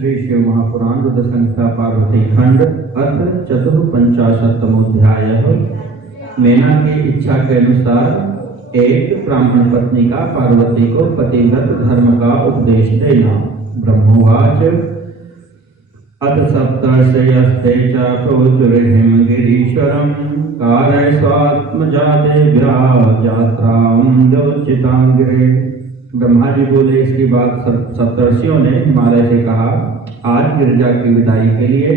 श्री शिव महापुराण रुद्र संहिता पार्वती खंड अथ चतुर्पंचाशत्तमोध्याय। मेना की इच्छा के अनुसार एक ब्राह्मण पत्नी का पार्वती को पतिव्रत धर्म का उपदेश देना। ब्रह्मोवाच अथ सप्तर्षयस्ते च प्रोचुर्हिम गिरीश्वरं कारय स्वात्मजातेभ्या यात्रां योचितां गिरे। ब्रह्मा जी बोले, इसकी बात सप्तर्षियों ने हिमालय से कहा, आज गिरिजा की विदाई के लिए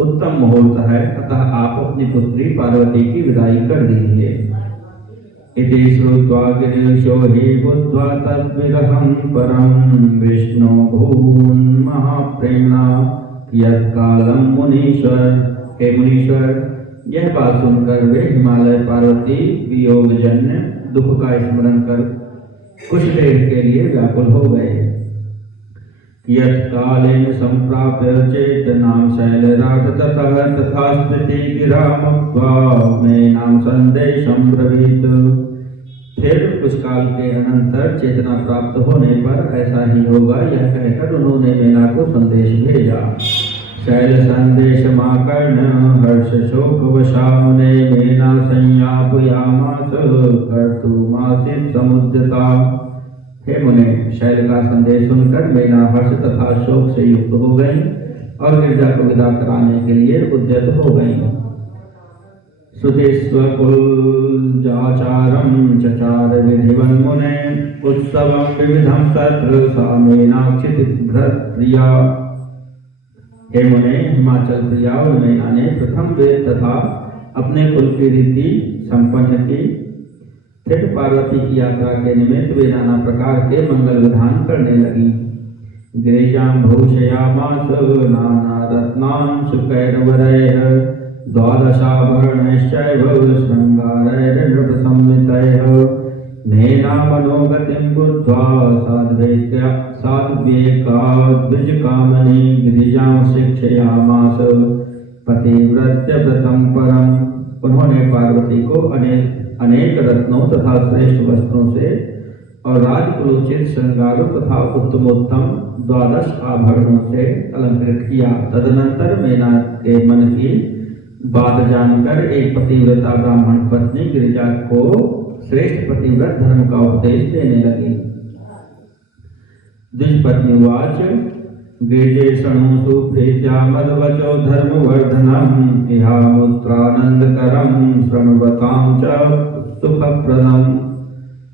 उत्तम मुहूर्त है, अतः आप अपनी पुत्री पार्वती की विदाई कर दीजिए। इति श्रुत्वा गिरीशो हि बुद्ध्वा तद्विरहं परं विष्णु भून् महाप्रेम्णा यत्कालं मुनीश्वर। हे मुनीश्वर, यह बात सुनकर वे हिमालय पार्वती वियोगजन्य दुख का स्मरण कर कुछ देर के लिए व्याकुल हो गए। यत्कालेन संप्राप्य चेतनां शैलराट ततः तथा स्मृति गिरामत्वा मे नाम संदेशं ब्रवीत। फिर कुछ काल के अनंतर चेतना प्राप्त होने पर ऐसा ही होगा, यह कहकर उन्होंने मेना को संदेश भेजा। शैल संदेश माकर्ण हर्ष शोक वशामुने मेना संयापयामास कर्तुमासीत् समुद्यता। हे मुने, शैल का संदेश सुनकर मेना हर्ष तथा शोक से युक्त हो गई और गिरिजा को विदा कराने के लिए उद्यत हो गई। सुतेस्वकुलजाचारं चचार विधिवन्मुने उत्सवं विविधं तत्र सा मेनाक्षितिभ्रत्प्रिया। हे मुने, हिमाचल प्रिया और मेना ने प्रथम वेद तथा अपने कुल की रीति संपन्न की। फिर पार्वती की यात्रा के निमित्त वे नाना प्रकार के मंगल विधान करने लगी। गिरिजां भूषयामास नाना रत्नान् शुकैर्वरैः द्वादशाभरणैश्चैव शृङ्गारैर्नृपसंयुतैः। मेना मनोगतिं बुद्ध्वा साध्वेकाद्विजकामनी गिरिजां शिक्षयामास पतिव्रत्य व्रतं परम्। उन्होंने पार्वती को अनेक रत्नों तथा श्रेष्ठ वस्त्रों से और राजकुलोचित श्रृंगारों तथा उत्तमोत्तम 12 आभरणों से अलंकृत किया। तदनंतर मेना के मन की बात जानकर एक पतिव्रता ब्राह्मण पत्नी गिरिजा को श्रेष्ठ पतिव्रत धर्म का उपदेश देने लगी। द्विजपत्नीवाच गिरिजेशणु सुप्रीत्या मद्वचो धर्मवर्धनम् इहामुत्रानंदकरं शृण्वतां च सुखप्रदम्।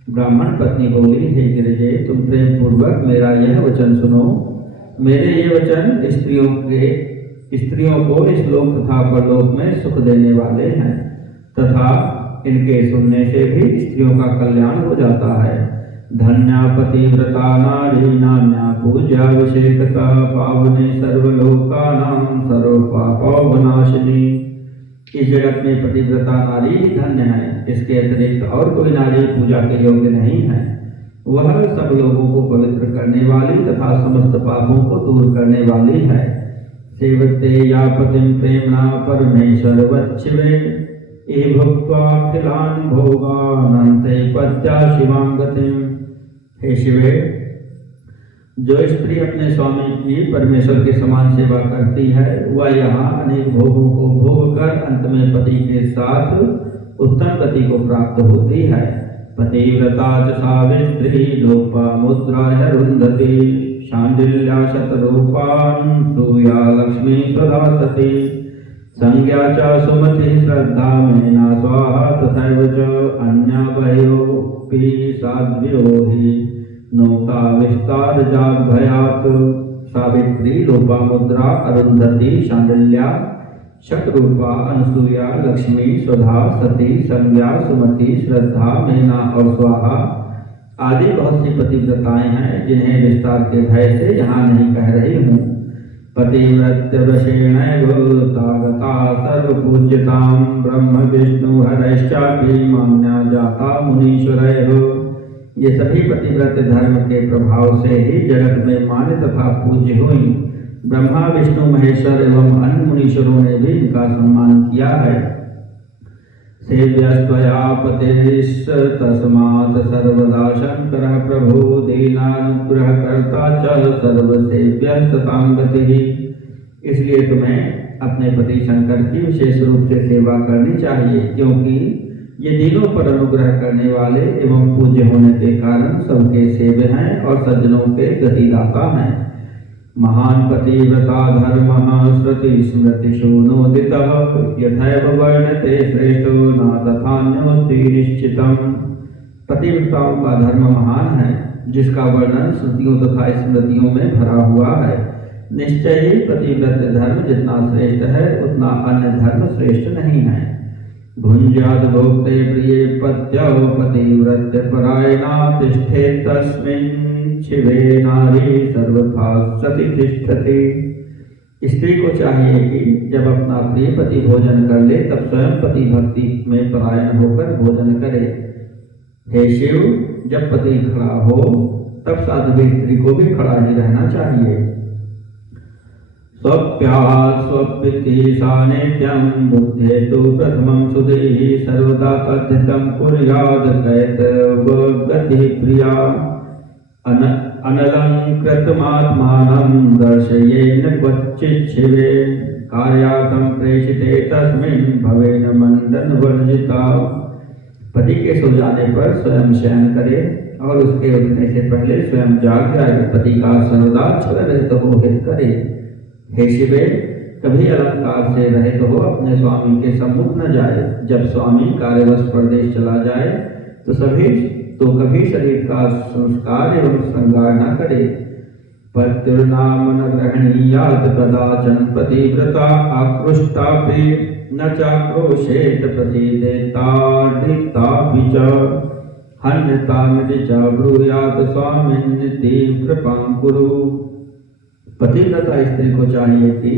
ब्राह्मण पत्नी बोली, हे गिरिजे, तुम प्रेम पूर्वक मेरा यह वचन सुनो। मेरे ये वचन स्त्रियों को इस लोक तथा परलोक में सुख देने वाले हैं तथा इनके सुनने से भी स्त्रियों का कल्याण हो जाता है। धन्या पतिव्रता नारी नान्या पूज्याभिषेकता पावने सर्वलोकानां सर्वपापविनाशिनी। इस जगत में पतिव्रता नारी धन्य है, इसके अतिरिक्त और कोई नारी पूजा के योग्य नहीं है। वह सब लोगों को पवित्र करने वाली तथा समस्त पापों को दूर करने वाली है। सेवते या पतिं प्रेम्णा परमेश्वरवच्छिवे ये भुक्त्वाखिलान् भोगानन्ते पत्या शिवां गतिम्। हे शिवे, जो स्त्री अपने स्वामी की परमेश्वर के समान सेवा करती है, वह यहाँ अनेक भोगों को भोग कर अंत में पति के साथ उत्तम गति को प्राप्त होती है। पतिव्रता च सावित्री लोपामुद्राय रुन्धति शाण्डिल्या शतरूपान् सूया लक्ष्मी सदा सती। संज्ञा च सुमति श्रद्धा मेना स्वाहा तथैव च अन्या बह्योऽपि साध्व्यो हि नौका विस्तार जाग्भयात्। सावित्री, लोपामुद्रा, अरुंधति, शांडिल्या, शतरूपा, अनसूया, लक्ष्मी, स्वधा, सती, संज्ञा, सुमति, श्रद्धा, मेना और स्वाहा आदि बहुत सी पतिव्रताएं हैं, जिन्हें विस्तार के भय से यहाँ नहीं कह रही हूँ। पतिव्रत्यवशेनैव तागता सर्वपूज्यतां ब्रह्म विष्णु हरैश्चापि मान्या जाता मुनीश्वरैः। ये सभी पतिव्रत धर्म के प्रभाव से ही जगत में मान्य तथा पूज्य हुई। ब्रह्मा, विष्णु, महेश्वर एवं अन्य मुनीश्वरों ने भी इनका सम्मान किया है। सेव्यस्त्वया पतिस्तस्मात् सर्वदा शंकरः प्रभो दीनानुग्रहकर्ता च सर्वसेव्यः सतां गतिः। इसलिए तुम्हें अपने पति शंकर की विशेष रूप से सेवा करनी चाहिए, क्योंकि ये दिनों पर अनुग्रह करने वाले एवं पूज्य होने के कारण सबके सेव्य हैं और सज्जनों के गतिदाता हैं। महान पतिव्रता धर्मः श्रुति स्मृतिषु नोदितः यथैव वर्णते श्रेष्ठो न तथान्योऽस्ति निश्चितम्। पतिव्रताओं का धर्म महान है, जिसका वर्णन श्रुतियों तथा स्मृतियों में भरा हुआ है। निश्चय ही पतिव्रत धर्म जितना श्रेष्ठ है उतना अन्य धर्म श्रेष्ठ नहीं है। भुञ्जात भोक्ते प्रिये पत्यौ पतिव्रत्य परायणा तिष्ठेत् तस्मिन् शिवे नारी सर्वथा सती तिष्ठति। स्त्री को चाहिए कि जब अपना प्रिय पति भोजन कर ले तब स्वयं पति भक्ति में परायण होकर भोजन करे। हे शिव, जब पति खड़ा हो तब साध्वी स्त्री को भी खड़ा ही रहना चाहिए। स्वप्यास्वपिति सानिध्यं बुद्धेतु प्रथमं सुधीः सर्वदा तद्धितं कुर्यात् कैतवगतिः प्रिया। अनलङ्कृतमात्मानं दर्शयेन क्वचित् शिवे कार्यार्थं प्रेषिते तस्मिन् भवेन मन्दनवर्जिता। पति के सो जाने पर स्वयं शयन करे और उसके उठने से पहले स्वयं जाग जाए। पति का सर्वदा छल रहित हो हित करे। हे शिवे, कभी अलंकार से रहित हो अपने स्वामी के सम्मुख न जाए। जब स्वामी कार्यवश प्रदेश चला जाए तो कभी शरीर का संस्कार एवं श्रृंगार न करे। पत्युर्नाम न ग्रहणीयात् कदाचन पतिव्रता आकृष्टापि न चाक्रोशेत प्रसीदेतार्धितापि च हन्यतामिति च ब्रूयात् स्वामिन्निति कृपां कुरु। पतिव्रता स्त्री को चाहिए कि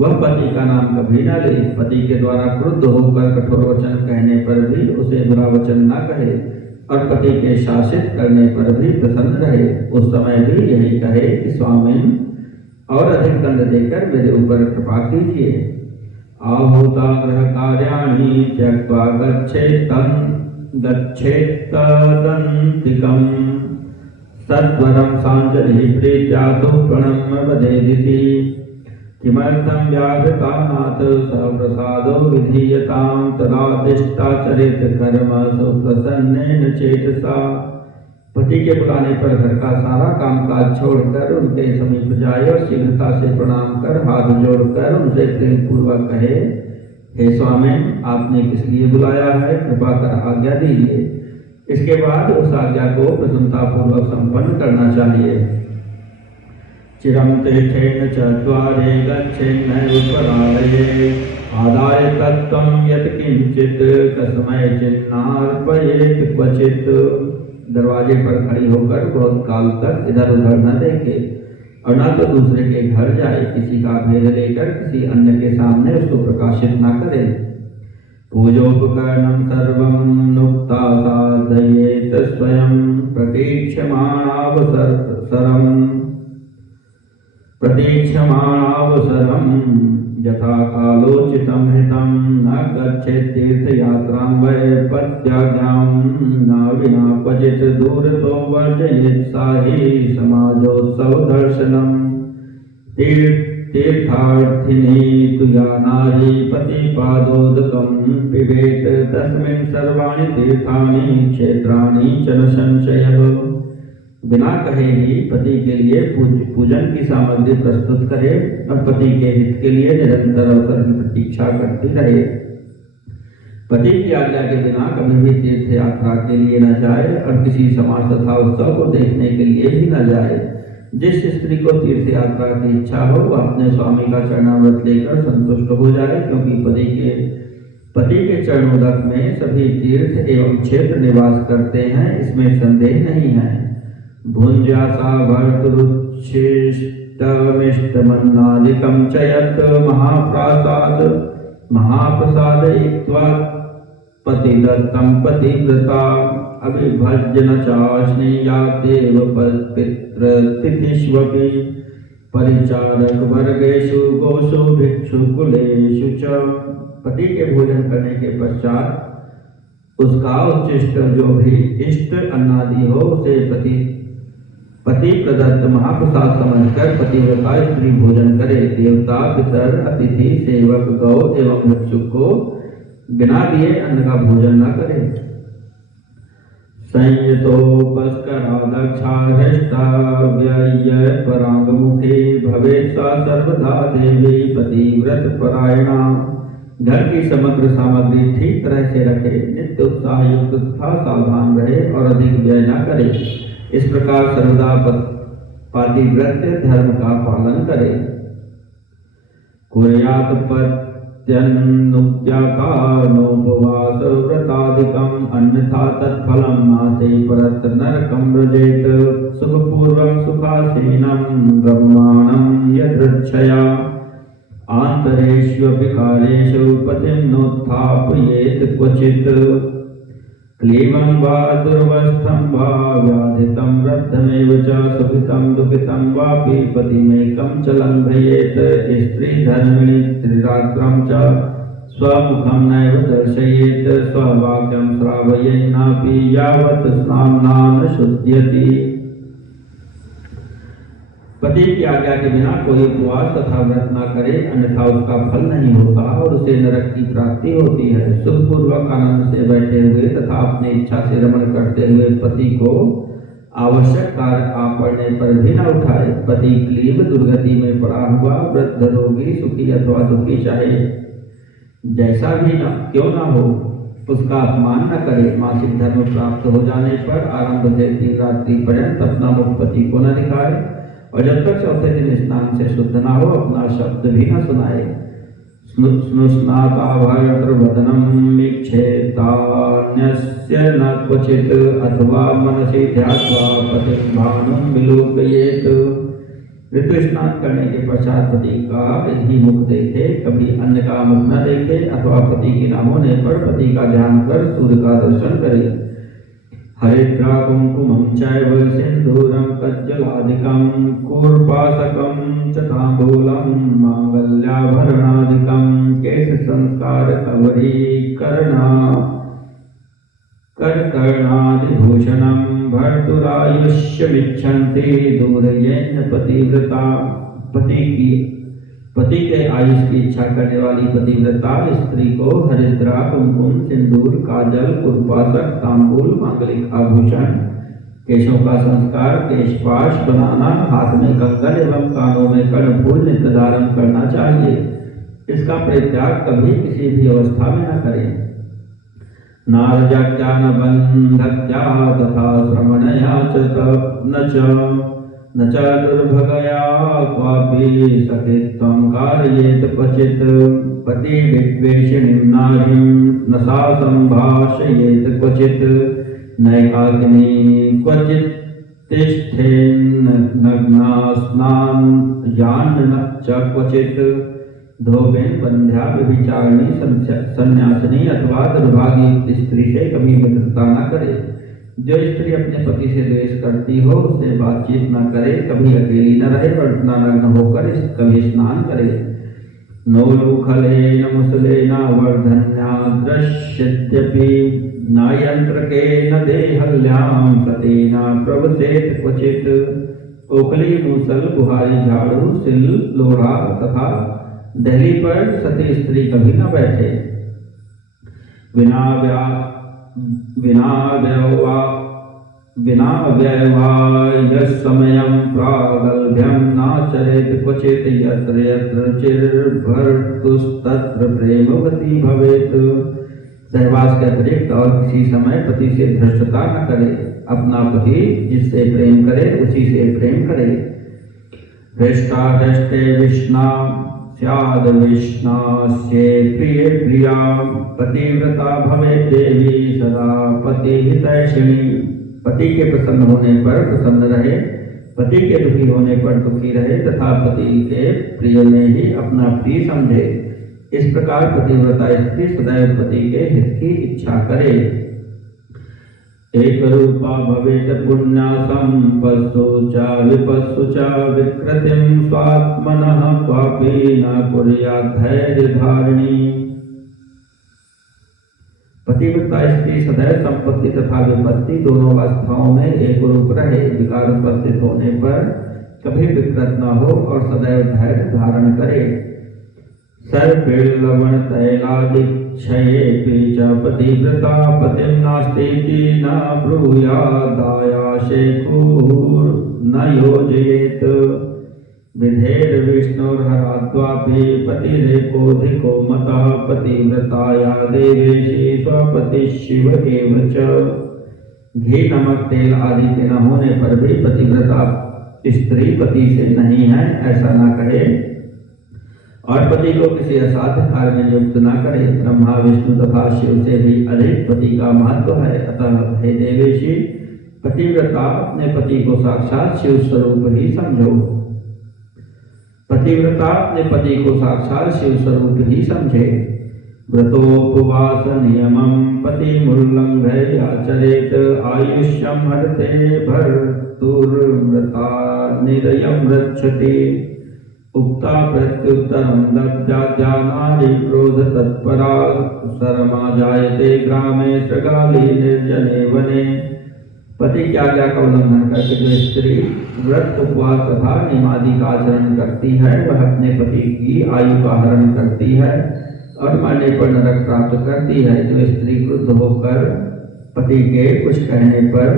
वह पति का नाम कभी न ले। पति के द्वारा क्रुद्ध होकर कठोर वचन कहने पर भी उसे बुरा वचन न कहे और पति के शासित करने पर भी प्रसन्न रहे। उस समय भी यही कहे कि स्वामी और अधिक दंड देकर मेरे ऊपर कृपा कीजिए। आहूता गृह कार्याणि त्यक्त्वा गच्छेत्तदन्तिकम् सत्वरं सांजलिः प्रीत्या सुप्रणम् वदेदिति। किमर्थं व्याहृता नाथ सप्रसादो विधीयतां तदादिष्टाचरित कर्म सुप्रसन्नेन चेतसा। पति के बुलाने पर घर का सारा कामकाज छोड़कर उनके समीप जाए और शीघ्रता से प्रणाम कर हाथ जोड़कर उनसे प्रेम पूर्वक कहे, हे स्वामी, आपने किस लिए बुलाया है, कृपा कर आज्ञा दीजिए। इसके बाद उस आज्ञा को प्रसन्नता पूर्वक संपन्न करना चाहिए। चिरं तिष्ठेन चत्वारे गच्छेन्नैव परालये आदाय तत्त्वं यत् किंचित् कस्मै चिन्नार्पयेत् क्वचित्। दरवाजे पर खड़ी होकर बहुत काल तक इधर उधर न देखे और न तो दूसरे के घर जाए। किसी का भेद लेकर किसी अन्य के सामने उसको प्रकाशित न करे। पूजोपकरणं सर्वं नुक्ता साधयेत् स्वयं प्रतीक्षमाणावसरं यथा कालोचितं हितं न गच्छेत् तीर्थयात्रां वै पत्याज्ञां न विना क्वचित् दूरतो वर्जयेत् साहि समाजोत्सव दर्शनम्। तीर्थार्थिनी तु या नारी पतिपादोदकं पिबेत् तस्मिन् सर्वाणि तीर्थानि क्षेत्राणि च न संशयः। बिना कहे ही पति के लिए पूजन की सामग्री प्रस्तुत करे और पति के हित के लिए निरंतर अवसर की प्रतीक्षा करती रहे। पति की आज्ञा के बिना कभी भी तीर्थ यात्रा के लिए न जाए और किसी समाज तथा उत्सव को देखने के लिए भी न जाए। जिस स्त्री को तीर्थ यात्रा की इच्छा हो वह अपने स्वामी का चरणामृत लेकर संतुष्ट हो जाए, क्योंकि पति के चरणोदक में सभी तीर्थ एवं क्षेत्र निवास करते हैं, इसमें संदेह नहीं है। भुञ्जासा भर्तृच्छिष्टमिष्टमन्नादिकं च यत् महाप्रसादयित्वा पतिदत्तं पतिव्रता अभिभज्य न चाश्नीयादेव पितृतिथिष्वपि परिचारक वर्गेषु गोषु भिक्षुकुलेषु च। पति के भोजन करने के पश्चात उसका उच्चिष्ट जो भी इष्ट अन्नादि हो उसे पति प्रदत्त महाप्रसाद समझकर पतिव्रता स्त्री भोजन करे। देवता, पितर, अतिथि, सेवक, गौ एवं भिक्षुक को बिना दिए अन्न का भोजन न करे। संयतोपस्करा दक्षा हृष्टा व्यय परांगमुखी भवेत् सा सर्वदा देवी पतिव्रत परायणा। घर की समग्र सामग्री ठीक तरह से रखे, नित्य उत्साह युक्त तथा सावधान रहे और अधिक व्यय न करे। इस प्रकार सर्वदा पातिव्रत धर्म का पालन करे। कुर्यात् पत्यनुज्ञातानोपवास व्रतादिकम् अन्यथा तत्फलं नास्ति परत्र नरकं व्रजेत। सुखपूर्वं सुखासीनं ब्रह्माणं यदृच्छया आन्तरेष्वपि कालेषु पतिं नोत्थापयेत् क्वचित्। क्लीबं वा दुर्वस्थं वा व्याधितं वृद्धमेव च सुखितं दुःखितं वापि पतिमेकं च लङ्घयेत्। स्त्रीधर्मिणी त्रिरात्रं च स्वमुखं नैव दर्शयेत्। स्ववाक्यं श्रावयेन्नापि यावत् स्नाम्ना न शुध्यति। पति की आज्ञा के बिना कोई उपवास तथा व्रत न करे, अन्यथा उसका फल नहीं होता और उसे नरक की प्राप्ति होती है। सुखपूर्वक आनंद से बैठे हुए तथा अपनी इच्छा से रमण करते हुए पति को आवश्यक कार्य आ पड़ने पर भी न उठाए। पति क्लीब दुर्गति में पड़ा हुआ, वृद्ध, रोगी, सुखी अथवा दुखी चाहे जैसा भी क्यों न हो, उसका अपमान न करे। मासिक धर्म प्राप्त हो जाने पर आरंभ से 3 रात्रि पर्यंत अपना मुख पति को न दिखाए और जब तक चौथे दिन स्नान से शुद्ध न हो अपना शब्द भी न सुनाए। स्नुष्णाताभयत्रवदनम् इच्छेतान्यस्य न क्वचित् अथवा मनसि ध्यात्वा पतिं भानुं विलोकयेत्। ऋतु स्नान करने के पश्चात पति का ही मुख देखे, कभी अन्य का मुख न देखे अथवा पति के न होने पर पति का ध्यान कर सूर्य का दर्शन करे। हरिद्रा कुंकुमं चैव सिंदूरं कज्जलादिकं कूर्पासकं च ताम्बूलं मांगल्याभरणादिकं केश संस्कार करकर्णादिभूषणं भर्तुरायुष्यमिच्छन्ति दूरयेन पतिव्रता। पति के आयुष की इच्छा करने वाली पतिव्रता स्त्री को हरिद्रा, कुमकुम, सिंदूर, काजल, कुर्पासक, तांबूल, मांगलिक आभूषण, केशों का संस्कार, केशपाश बनाना, हाथ में कंगन एवं कानों में कर्णफूल नित्य धारण करना चाहिए। इसका परित्याग कभी किसी भी अवस्था में न करें। नारजात्या न बंधत्या तथा श्रमणया च न च दुर्भगया क्वापि सखित्वं कारयेत् क्वचित्। पतिविद्वेषिणीं नारीं न सा सम्भाषयेत् क्वचित्। नैकाकिनी क्वचित् तिष्ठेन्नग्ना स्नायान्न च क्वचित्। धोबिन, बंध्या, व्यभिचारिणी, सन्यासिनी अथवा दुर्भागी स्त्री से कभी मित्रता न करे। जो स्त्री अपने पति से द्वेष करती हो उससे बातचीत न करे, कभी अकेली न रहे और न नग्न होकर कभी स्नान करे। नौलूखलेन मुसलेन वर्धन्या दृश्यत्यपि न यंत्रकेन देहल्यां सतेन प्रवसेत् क्वचित्। ओखली, मूसल, बुहारी, झाड़ू, सिल, लोढ़ा तथा दहली पर सती स्त्री कभी न बैठे। विना व्ययवायसमयं प्रागल्भ्यं नाचरेत् क्वचित्। यत्र यत्र चिरभर्तुस्तत्र प्रेमवती भवेत्। सहवास के अतिरिक्त और किसी समय पति से धृष्टता न करे। अपना पति जिससे प्रेम करे उसी से प्रेम करे। हृष्टा हृष्टे विष्णा स्याद विष्णास्ये प्रिय प्रिया। पतिव्रता भवेत् देवी सदा पतिहितैषिणी। पति के प्रसन्न होने पर प्रसन्न रहे, पति के दुखी होने पर दुखी रहे तथा पति के प्रिय में ही अपना प्रिय समझे। इस प्रकार पतिव्रता स्त्री सदैव पति के हित की इच्छा करे। एक रूपा भवेत् पुण्या संपत्सु च विपत्सु च विकृतिं स्वात्मनः क्वापि न कुर्यात् धैर्यधारिणी। पतिव्रता स्त्री सदैव संपत्ति तथा विपत्ति दोनों अवस्थाओं में एक रूप रहे, विकार उपस्थित होने पर कभी विकृत न हो और सदैव धैर्य धारण करे। सर्पिल लवण तैलादिक्षये च पतिव्रता पतिं नास्तीति न ब्रूयादायाशे न योजयेत। विधेर विष्णुर्हरात्वापि पतिरेकोऽधिको मतः पतिव्रताया देवेशी स्वपति शिव एव च। घी नमक तेल आदि के न होने पर भी पतिव्रता स्त्री पति से नहीं है ऐसा न कहे और पति को किसी असाध्य कार्य में नियुक्त न करे। ब्रह्मा विष्णु तथा शिव से भी अधिक पति का महत्व है। अतः हे देवेशी, पतिव्रता अपने पति को साक्षात शिव स्वरूप ही समझो। पतिव्रता अपने पति को साक्षात शिव स्वरूप ही समझे। व्रतोपवास नियमं पतिमुल्लंघय आचरेत आयुष्यं हरते भर्तुर्व्रता निरयं रक्षति। उक्ता प्रत्युत्तरं दद्यानादि क्रोध तत्परा शरमा जायते ग्रामे सृगाली निर्जने वने। पति की आज्ञा का उल्लंघन करके जो स्त्री व्रत उपवास तथा नियमादि का आचरण करती है वह अपने पति की आयु का हरण करती है और मरने पर नरक प्राप्त करती है। जो स्त्री क्रुद्ध होकर पति के कुछ कहने पर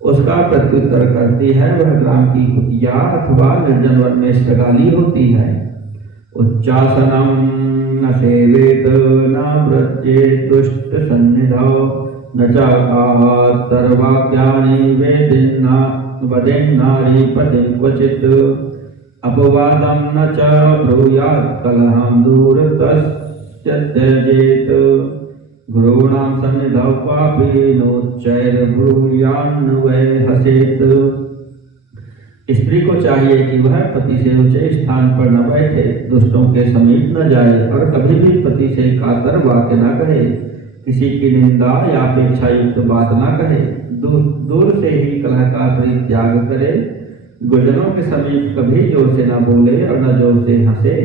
उसका प्रत्युत्तर करती है वह ग्राम की कुतिया अथवा निर्जन वन में सगाली होती है। उच्चासनम न सेवेत न व्रजेत दुष्ट सन्निधौ न चाकातर्वाक्यानि वदेन्नारी पतिं क्वचित्। अपवादं न च ब्रूयात् कलहं दूरतस्य त्यजेत। गुरूणां सन्निधौ क्वापि नोच्चैर्ब्रूयान्न वै हसेत। स्त्री को चाहिए कि वह पति से ऊंचे स्थान पर न बैठे, दुष्टों के समीप न जाए और कभी भी पति से कातर वाक्य न कहे, किसी की निंदा या अपेक्षा युक्त बात न कहे, दूर से ही कलह का परित्याग करे, गुरुजनों के समीप कभी जोर से न बोले और न जोर से हंसे।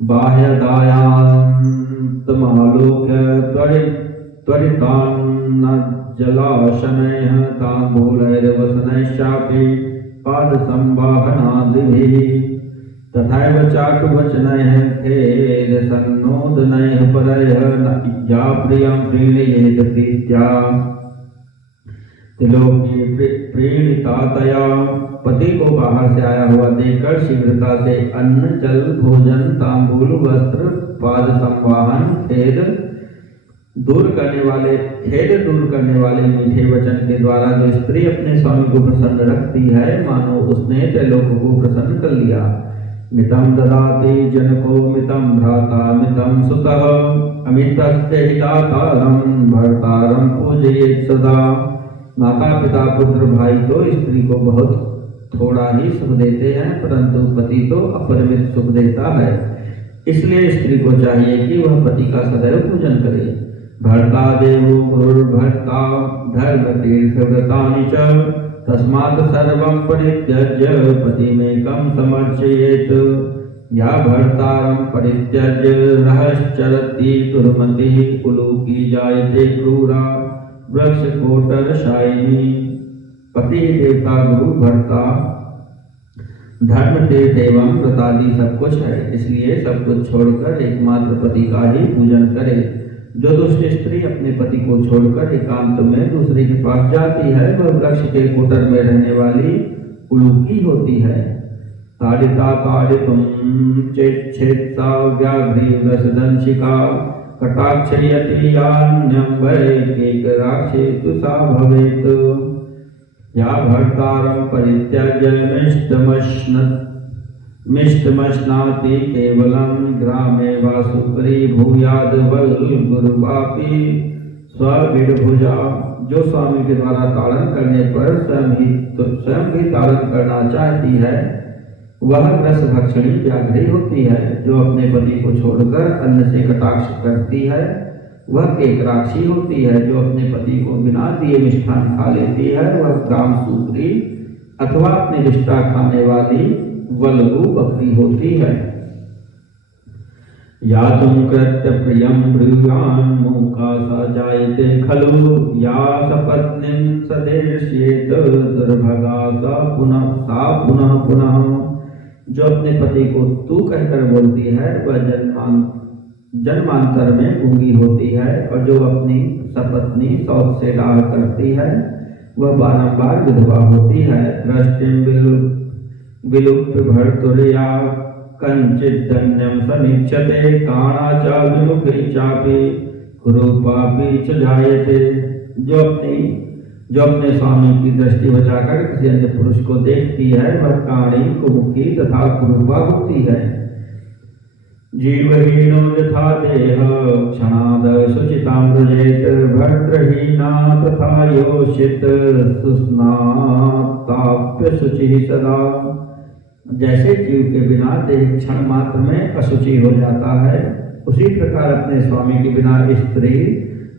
बाह्यदायान्तमालोक्य त्वरितान्न जलाशनैः ताम्बूलैर्वसनैश्चापि पादसंवाहनादिभिः तथैव चाटुवचनैः खेदसन्नोदनैः परैः न या प्रियं प्रीणयेत प्रीत्या। त्रिलोकी प्रीणितातया पति को बाहर से आया हुआ देखकर शीघ्रता से अन्न जल भोजन तांबूल वस्त्र पाद संवाहन खेद दूर करने वाले मीठे वचन के द्वारा जो स्त्री अपने स्वामी को प्रसन्न रखती है मानो उसने त्रिलोक को प्रसन्न कर लिया। मितं ददाति जनको मितं भ्राता मितं सुतः अमितस्य हितातारं भर्तारं पूजयेत् सदा। माता पिता पुत्र भाई तो स्त्री को बहुत थोड़ा ही सुख देते हैं परंतु पति तो अपरिमित सुख देता है, इसलिए स्त्री को चाहिए कि वह पति का सदैव पूजन करे। भर्ता देवो गुरुर्भर्ता धर्म तीर्थव्रतानि च तस्मात् सर्वं परित्यज्य पतिमेकं समर्चयेत्। या भर्तारं परित्यज्य रहश्चरति दुर्मतिः कुलुकी जायते क्रूरा वृक्षकोटरशायिनी। पति देवता गुरु भर्ता धर्म तीर्थ एवं व्रतादि सब कुछ है, इसलिए सब कुछ छोड़कर एकमात्र पति का ही पूजन करे। जो दुष्ट स्त्री अपने पति को छोड़कर एकांत में दूसरे के पास जाती है वह वृक्ष के कोटर में रहने वाली उलूकी होती है। ताड़िता ताड़ितुं चेच्छेत्सा व्याघ्रीवसदंशिका कटाक्षयति यान्यं वै केकराक्षेतु सा भवेत्। या भर्तारं परित्यज्य मिष्टमश्नाति केवलं ग्रामे वा सुप्री भूयाद वल्गुरुवापि स्वविडभुजा। जो स्वामी के द्वारा ताड़न करने पर स्वयं ही ताड़न करना चाहती है वह रसभक्षणी व्याघ्री होती है। जो अपने पति को छोड़कर अन्न से कटाक्ष करती है वह केकराक्षी होती है। जो अपने पति को बिना दिए मिष्ठान खा लेती है वह ग्राम सूत्री अथवा अपने रिश्ता खाने वाली वल्गु बकरी होती है। या तुम कृत्य प्रियं ब्रूयान् मूका सा जायते खलु या सपत्नीं सदेष्येत दुर्भगा सा पुनः पुनः। जो अपने पति को तू कहकर बोलती है वह जन्मांतर में गूंगी होती है, और जो अपनी सपत्नी सौत से डाह करती है वह बारंबार विधवा होती है। दृष्टिं विलुप्त भर्तुर्या कंचित दन्यम समीक्षते काणा च विमुखी चापि कुरूपापि च जायते। जो अपने स्वामी की दृष्टि बचाकर किसी अन्य पुरुष को देखती है वह काणी, कुमुखी तथा कुरूपा होती है। जीवहीनो यथा देह क्षणाद शुचितां व्रजेत भर्तृहीना तथा योषित सुस्नाताप्य शुचिः सदा। जैसे जीव के बिना देह क्षण मात्र में अशुचि हो जाता है, उसी प्रकार अपने स्वामी के बिना स्त्री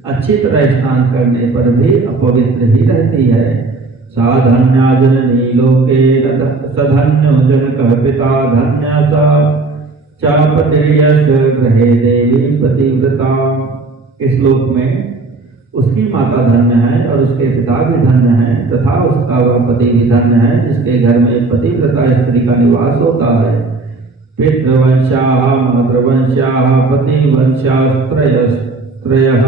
अच्छी तरह स्नान करने पर भी अपवित्र ही रहती है। साधन्या जननी लोके सधन्यो जनकः पिता धन्या सा चापतिर्यस्य गृहे देवी पतिव्रता। इस लोक में उसकी माता धन्य है और उसके पिता भी धन्य है तथा उसका वह पति भी धन्य है जिसके घर में पतिव्रता स्त्री का निवास होता है। पितृवंशाः मातृवंशाः पतिवंशास्त्रयः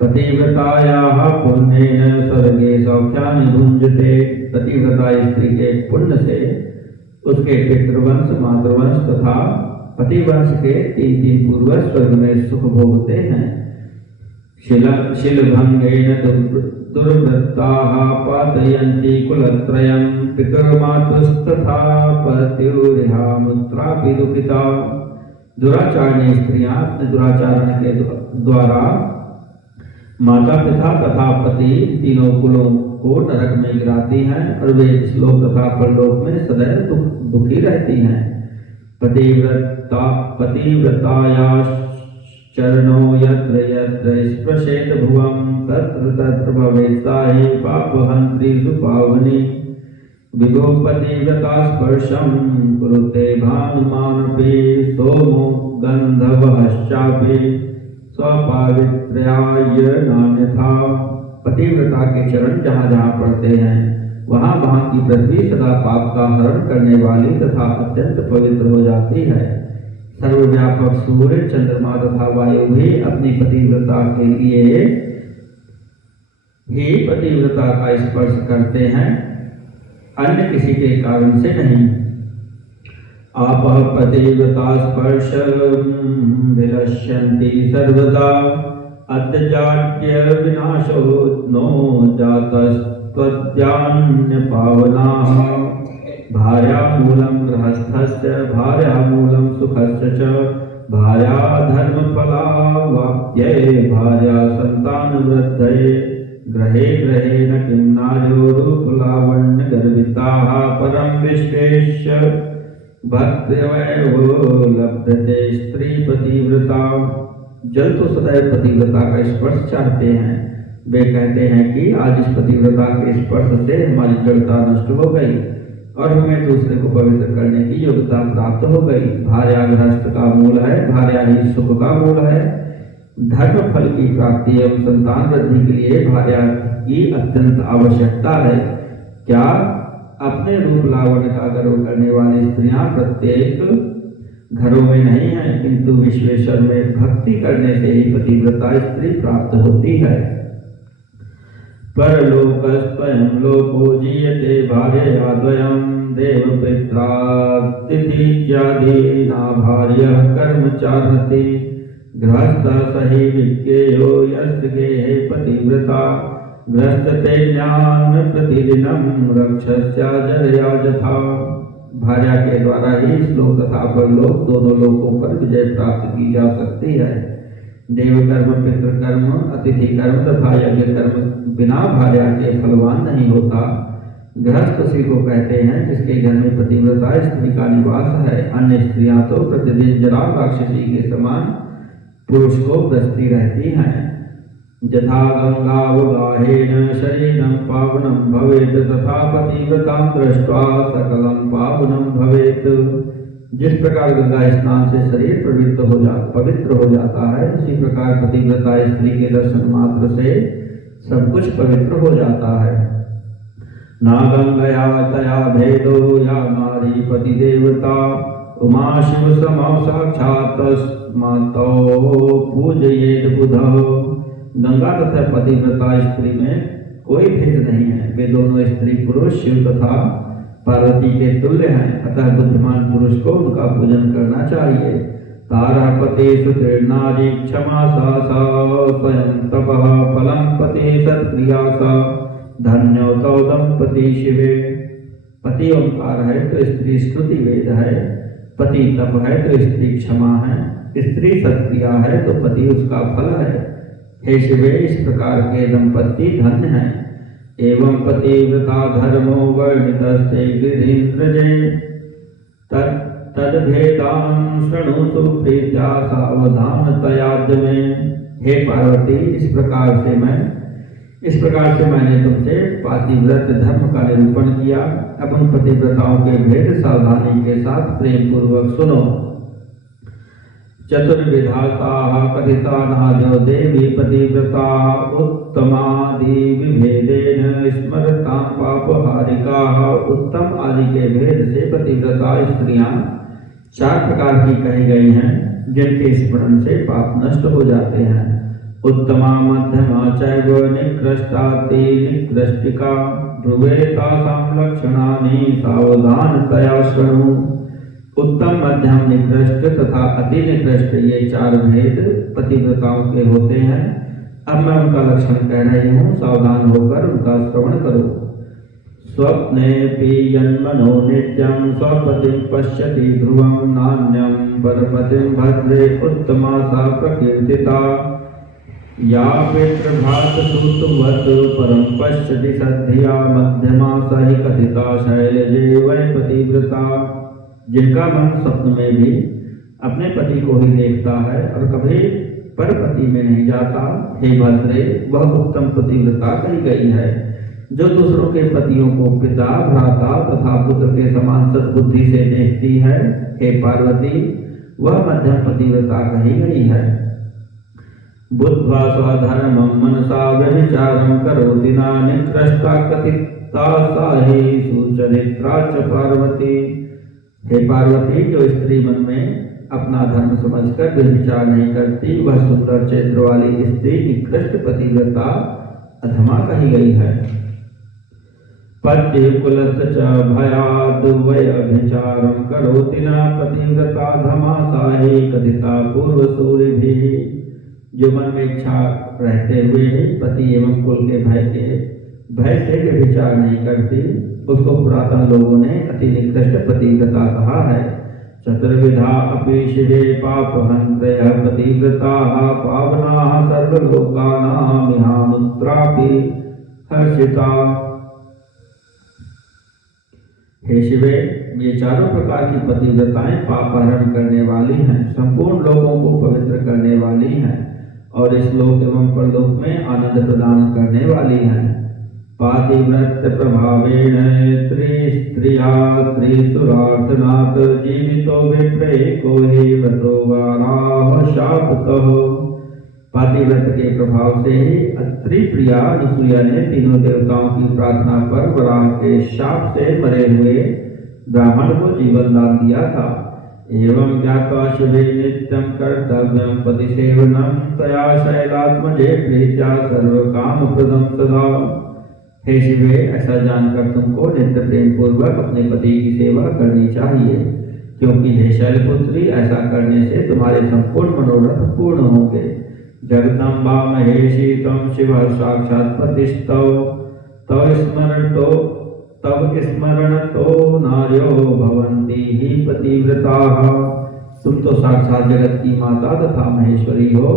पतिव्रतायाः पुण्येन स्वर्गे सौख्यानि भुञ्जते। पतिव्रता स्त्री के पुण्य से उसके पितृवंश, मातृवंश तथा पतिवंश के 3 पूर्वज स्वर्ग में सुख भोगते हैं। शिलभंगेन दुर्वृत्ताः पातयन्ति कुलत्रयं पितृमातृस्तथा पत्युरिहा मुत्रापि दुःखिता। दुराचारणी स्त्रियां अपने दुराचरण के द्वारा माता पिता तथा पति तीनों कुलों को नरक में गिराती हैं और वे इस लोक तथा परलोक में सदैव दुखी रहती हैं। पतिव्रताया चरणो यत्र यत्र स्पृशेत भुवं तत्र तत्र भवेत् सा हि पापहन्त्री सुपावनी। विभो पतिव्रता स्पर्शं कुरुते भानुमानपि सोमो गन्धवश्चापि स्वपावित्र्याय नान्यथा। पतिव्रता के चरण जहाँ जहाँ पड़ते हैं वहाँ वहाँ की पृथ्वी सदा पाप का हरण करने वाली तथा अत्यंत पवित्र हो जाती है। सर्वव्यापक सूर्य, चंद्रमा तथा वायु भी अपनी पतिव्रता के लिए ही पतिव्रता का स्पर्श करते हैं, अन्य किसी के कारण से नहीं। आपः पतिव्रता स्पर्शं विलक्ष्यन्ति सर्वदा अद्यजाड्य विनाशो नो जातस्त्वद्यान्यपावनाः। भार्यामूलं गृहस्थस्य भार्यामूलं सुखस्य च भार्या धर्मफलावाप्त्यै भार्या सन्तानवृद्धये। गृहे गृहे न किं नार्योरुकुलावण्यगर्विताः परं विश्वेश्य भक्त्यवैव लभ्यते स्त्री पतिव्रता। जल तो सदैव पतिव्रता का स्पर्श चाहते हैं। वे कहते हैं कि आज इस पतिव्रता के स्पर्श से हमारी जड़ता नष्ट हो गई और हमें दूसरे को पवित्र करने की योग्यता प्राप्त हो गई। भार्या गृहस्थ का मूल है, भार्या ही सुख का मूल है। धर्म फल की प्राप्ति एवं संतान वृद्धि के लिए भार्या की अत्यंत आवश्यकता है। क्या अपने रूप लावण्य का गर्व करने वाली स्त्रियां प्रत्येक घरों में नहीं है, किंतु विश्वेश्वर में भक्ति करने से ही पतिव्रता स्त्री प्राप्त होती है। परलोकस्त्वयं लोको जीयते भार्यया द्वयं देवपित्रातिथित्यादीना भार्यः कर्मचार्हति। गृहस्थः सहि विज्ञेयो यस्य गेहे पतिव्रता गृहस्थते ज्ञान प्रतिदिनं रक्षस्याजरया यथा। भार्या के द्वारा ही इस लोक तथा परलोक दोनों लोकों पर विजय प्राप्त की जा सकती है। देवकर्म, पितृकर्म, अतिथि कर्म तथा यज्ञ कर्म बिना भार्या के फलवान नहीं होता। गृहस्थ उसी को कहते हैं जिसके घर में पतिव्रता स्त्री का निवास है। अन्य स्त्रियां तो प्रतिदिन जरा राक्षसी के समान पुरुष को ग्रसती रहती हैं। यथा गंगावगाहेन शरीरं पावनं भवेत् तथा पतिव्रतां दृष्ट्वा सकलं पावनं भवेत्। जिस प्रकार गंगा स्नान से शरीर पवित्र हो जाता है, उसी प्रकार पतिव्रता स्त्री के दर्शन मात्र से सब कुछ पवित्र हो जाता है। ना गंगया तया भेदो या नारी पति देवता उमा शिव समो साक्षात तस्मातो पूजयेत बुधः। गंगा तथा पतिव्रता स्त्री में कोई भेद नहीं है, वे दोनों स्त्री पुरुष शिव तथा पार्वती के तुल्य हैं, अतः बुद्धिमान पुरुष को उनका पूजन करना चाहिए। तारा पते सुनारी क्षमा सा स्वयं तपः फलम पते सत्क्रिया सा धन्यो तौ दंपति शिवे। पति ओंकार है तो स्त्री श्रुति वेद है, पति तप है तो स्त्री क्षमा है, स्त्री सत्क्रिया है तो पति उसका फल है। हे शिवे, इस प्रकार के दंपति धन्य हैं। एवं पतिव्रता धर्मो वर्णितस्ते गिरीन्द्रजे तद्भेदां शृणु सुप्रीत्या सावधानतया में। हे पार्वती, इस प्रकार से मैंने तुमसे पातिव्रत धर्म का निरूपण किया। अब उन पतिव्रताओं के भेद सावधानी के साथ प्रेम पूर्वक सुनो। चतुर्विधाताः कथिता नाद्यो देवी पतिव्रता उत्तमादि विभेदेन स्मरतां पापहारिकाः। उत्तम आदि के भेद से पतिव्रता स्त्रियां 4 प्रकार की कही गई हैं, जिनके स्मरण से पाप नष्ट हो जाते हैं। उत्तमा मध्यमा चैव निकृष्टाति निकृष्टिका ध्रुवे तासां लक्षणानि सावधानतया शृणु। उत्तम मध्यम निकृष्ट तथा अति निकृष्ट ये 4 भेद पतिव्रताओं के होते हैं। अब मैं उनका लक्षण कह रही हूँ, सावधान होकर उनका श्रवण करो। स्वप्नेऽपि यन्मनो नित्यं स्वपतिं पश्यति ध्रुवं नान्यं परपतिं भद्रे उत्तमा सा प्रकीर्तिता। या पितृभ्रातृसुतवत् परं पश्यति सद्धिया मध्यमा स हि कथिता शैलजे वै पतिव्रता। जिनका मन स्वप्न में भी अपने पति को ही देखता है और कभी परपति में नहीं जाता, हे भद्रे, वह उत्तम पतिव्रता कही गई है। जो दूसरों के पतियों को पिता, भ्राता तथा पुत्र के समान सद्बुद्धि से देखती है, हे पार्वती, वह मध्यम पतिव्रता कही गई है। बुद्ध्वा स्वधर्मं मनसा व्यभिचारं करोति न निकृष्टा कथिता सा हि सुचरित्रा च पार्वती। हे पार्वती, जो स्त्री मन में अपना धर्म समझकर व्यभिचार नहीं करती, वह सुंदर चरित्र वाली स्त्री निकृष्ट पतिव्रता अधमा कही गई है। पत्युकुलस्य च भयाद् व्यभिचारं करोति न पतिव्रता धमा सा हि कथिता पूर्वसूरिभिः। जो मन में इच्छा रहते हुए ही पति एवं कुल के भय से व्यभिचार नहीं करती, उसको पुरातन लोगों ने अति निकृष्ट पतिव्रता कहा है। चतुर्विधा अपि शिवे पापहन्त्रयः पतिव्रताः पावनाः सर्वलोकानां इहामुत्रापि हर्षिता। हे शिवे, ये चारों प्रकार की पतिव्रताएं पापहरण करने वाली हैं, संपूर्ण लोगों को पवित्र करने वाली हैं और इस लोक एवं परलोक में आनंद प्रदान करने वाली हैं। पातिव्रत प्रभावेण त्रिस्त्रिया त्रिसुरार्थनात् जीवितो विप्रेको हि व्रतो वाराह शापतः। पातिव्रत के प्रभाव से ही त्रिप्रिया अनुसुईया ने तीनों देवताओं की प्रार्थना पर वराह के शाप से मरे हुए ब्राह्मण को जीवन दान दिया था। एवं ज्ञात्वा शिवे नित्यं कर्तव्यं पतिसेवनं तया शैलात्मजे प्रीत्या सर्वकामप्रदं सदा। हे शिवे, ऐसा जानकर तुमको नित्य प्रेम पूर्वक अपने पति की सेवा करनी चाहिए, क्योंकि हे शैलपुत्री, ऐसा करने से तुम्हारे संपूर्ण मनोरथ पूर्ण होंगे। जगदम्बा महेशी त्वं शिवः साक्षात् पतिस्तव तव स्मरणतो नार्यो भवन्ति हि पतिव्रताः। तुम तो साक्षात जगत की माता तथा महेश्वरी हो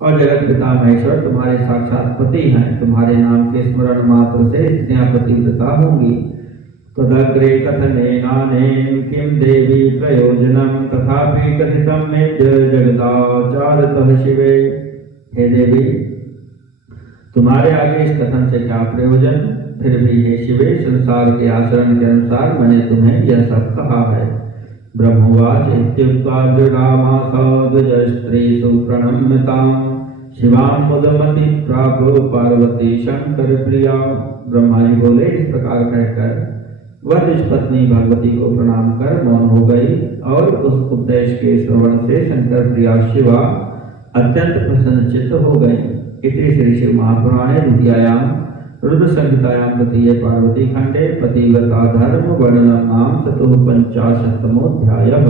और जगत पिता महेश्वर तुम्हारे साक्षात पति हैं। तुम्हारे नाम के स्मरण मात्र से स्त्रियां पतिव्रता होंगी। तदग्रे कथनेनानेन किं देवी प्रयोजनं तथापि कथितं मे जगदाचारतः शिवे। हे देवी, तुम्हारे आगे इस कथन से क्या प्रयोजन? फिर भी हे शिवे, संसार के आचरण के अनुसार मैंने तुम्हें यह सब कहा है। ब्रह्मोवाच इत्युक्त्वा दृढामासा द्विजस्त्रीषु प्रणम्यताम् शिवां मुदमति प्राप्तो पार्वती शंकर प्रिया। ब्रह्मा जी बोले, इस प्रकार कहकर वह निष्पत्नी भगवती को प्रणाम कर मौन हो गई और उस उपदेश के श्रवण से शंकर प्रिया शिवा अत्यंत प्रसन्नचित्त हो गई। इति श्री शिव महापुराणे द्वितीयायां रुद्र संहितायां तृतीये पार्वती खंडे पतिव्रता धर्म वर्णनम नाम 450तमोऽध्यायः।